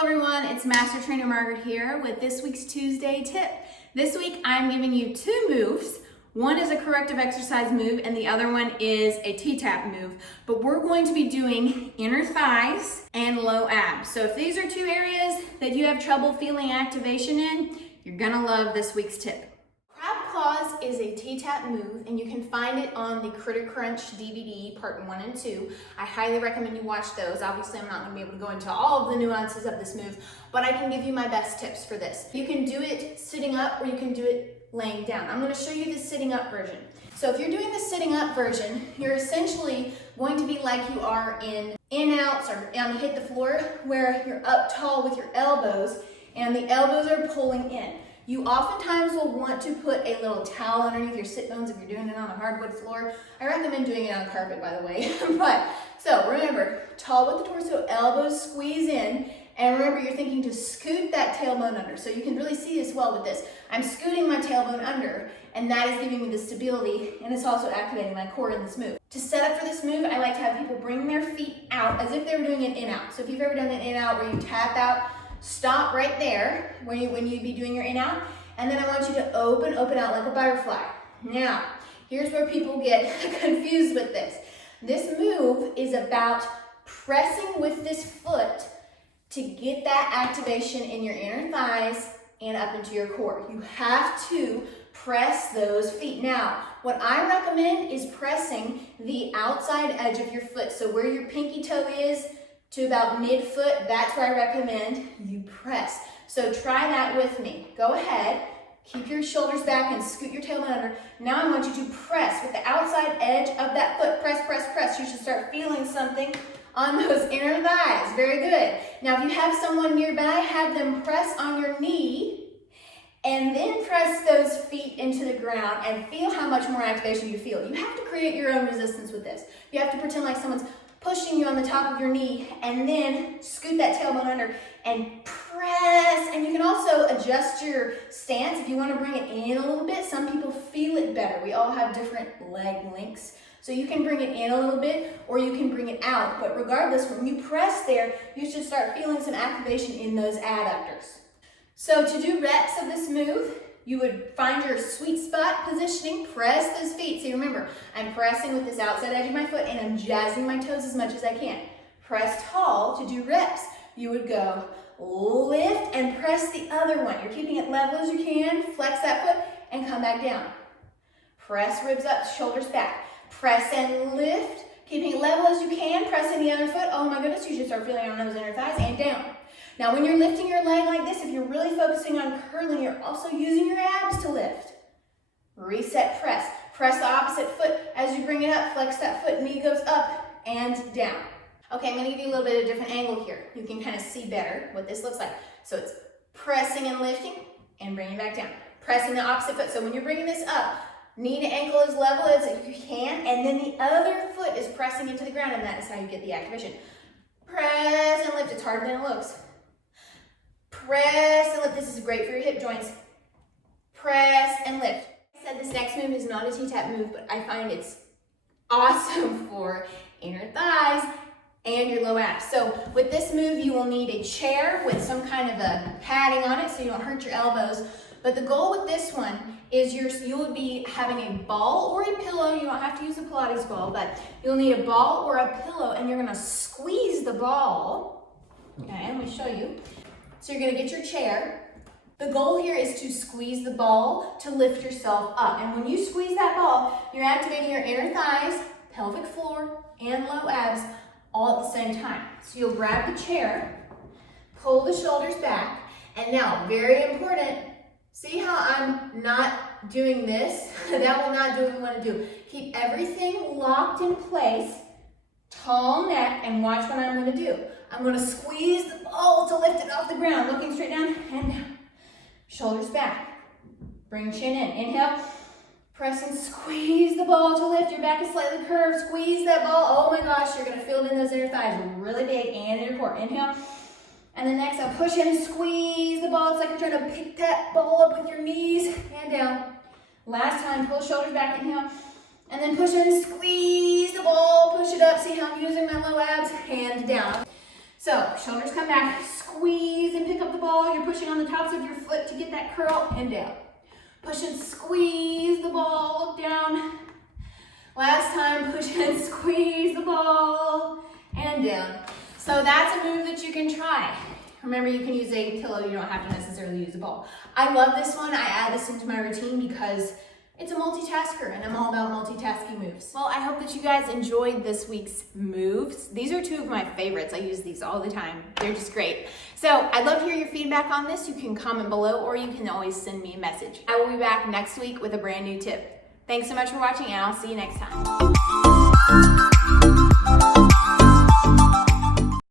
Hello everyone, it's Master Trainer Margaret here with this week's Tuesday tip. This week I'm giving you two moves. One is a corrective exercise move and the other one is a T-Tapp move. But we're going to be doing inner thighs and low abs. So if these are two areas that you have trouble feeling activation in, you're gonna love this week's tip. Crab claws is a T-Tapp move and you can find it on the Critter Crunch DVD part 1 and 2. I highly recommend you watch those. Obviously I'm not going to be able to go into all of the nuances of this move, but I can give you my best tips for this. You can do it sitting up or you can do it laying down. I'm going to show you the sitting up version. So if you're doing the sitting up version, you're essentially going to be like you are in outs or on the hit the floor, where you're up tall with your elbows and the elbows are pulling in. You oftentimes will want to put a little towel underneath your sit bones if you're doing it on a hardwood floor. I recommend doing it on carpet, by the way. So remember, tall with the torso, elbows squeeze in, and remember you're thinking to scoot that tailbone under. So you can really see this well with this. I'm scooting my tailbone under, and that is giving me the stability, and it's also activating my core in this move. To set up for this move, I like to have people bring their feet out as if they were doing an in-out. So if you've ever done an in-out where you tap out, stop right there when you'd be doing your in-out, and then I want you to open out like a butterfly. Now, here's where people get confused with this. This move is about pressing with this foot to get that activation in your inner thighs and up into your core. You have to press those feet. Now, what I recommend is pressing the outside edge of your foot. So where your pinky toe is to about mid-foot, that's where I recommend you press. So try that with me. Go ahead, keep your shoulders back and scoot your tailbone under. Now I want you to press with the outside edge of that foot. Press, press, press. You should start feeling something on those inner thighs. Very good. Now if you have someone nearby, have them press on your knee and then press those feet into the ground and feel how much more activation you feel. You have to create your own resistance with this. You have to pretend like someone's pushing you on the top of your knee and then scoot that tailbone under and press. And you can also adjust your stance if you want to bring it in a little bit. Some people feel it better. We all have different leg lengths. So you can bring it in a little bit or you can bring it out. But regardless, when you press there, you should start feeling some activation in those adductors. So to do reps of this move, you would find your sweet spot positioning, press those feet. So remember, I'm pressing with this outside edge of my foot and I'm jazzing my toes as much as I can. Press tall to do reps. You would go lift and press the other one. You're keeping it level as you can, flex that foot and come back down. Press ribs up, shoulders back. Press and lift, keeping it level as you can, pressing the other foot. Oh my goodness, you should start feeling on those inner thighs and down. Now when you're lifting your leg like this, if you're really focusing on curling, you're also using your abs to lift. Reset, press. Press the opposite foot as you bring it up. Flex that foot, knee goes up and down. Okay, I'm gonna give you a little bit of a different angle here. You can kind of see better what this looks like. So it's pressing and lifting and bringing it back down. Pressing the opposite foot. So when you're bringing this up, knee to ankle as level as you can, and then the other foot is pressing into the ground, and that is how you get the activation. Press and lift. It's harder than it looks. Press and lift. This is great for your hip joints. Press and lift. I said this next move is not a T-Tapp move, but I find it's awesome for inner thighs and your low abs. So with this move, you will need a chair with some kind of a padding on it so you don't hurt your elbows. But the goal with this one is you'll be having a ball or a pillow. You don't have to use a Pilates ball, but you'll need a ball or a pillow, and you're gonna squeeze the ball. Okay, let me show you. So you're gonna get your chair. The goal here is to squeeze the ball to lift yourself up. And when you squeeze that ball, you're activating your inner thighs, pelvic floor, and low abs all at the same time. So you'll grab the chair, pull the shoulders back, and now, very important, see how I'm not doing this? That will not do what we want to do. Keep everything locked in place, tall neck, and watch what I'm going to do. I'm going to squeeze the ball to lift it off the ground, looking straight down and down. Shoulders back. Bring chin in. Inhale. Press and squeeze the ball to lift. Your back is slightly curved. Squeeze that ball. Oh my gosh, you're going to feel it in those inner thighs really big and in your core. Inhale. And then next, I'll push in and squeeze the ball. It's like you're trying to pick that ball up with your knees and down. Last time, pull shoulders back. Inhale. And then push in and squeeze the ball. Push it up. See how I'm using my low abs? Hand down. So shoulders come back, squeeze and pick up the ball. You're pushing on the tops of your foot to get that curl and down. Push and squeeze the ball, look down. Last time, push and squeeze the ball and down. So that's a move that you can try. Remember, you can use a pillow, you don't have to necessarily use a ball. I love this one, I add this into my routine because it's a multitasker and I'm all about multitasking moves. Well, I hope that you guys enjoyed this week's moves. These are two of my favorites. I use these all the time. They're just great. So I'd love to hear your feedback on this. You can comment below or you can always send me a message. I will be back next week with a brand new tip. Thanks so much for watching and I'll see you next time.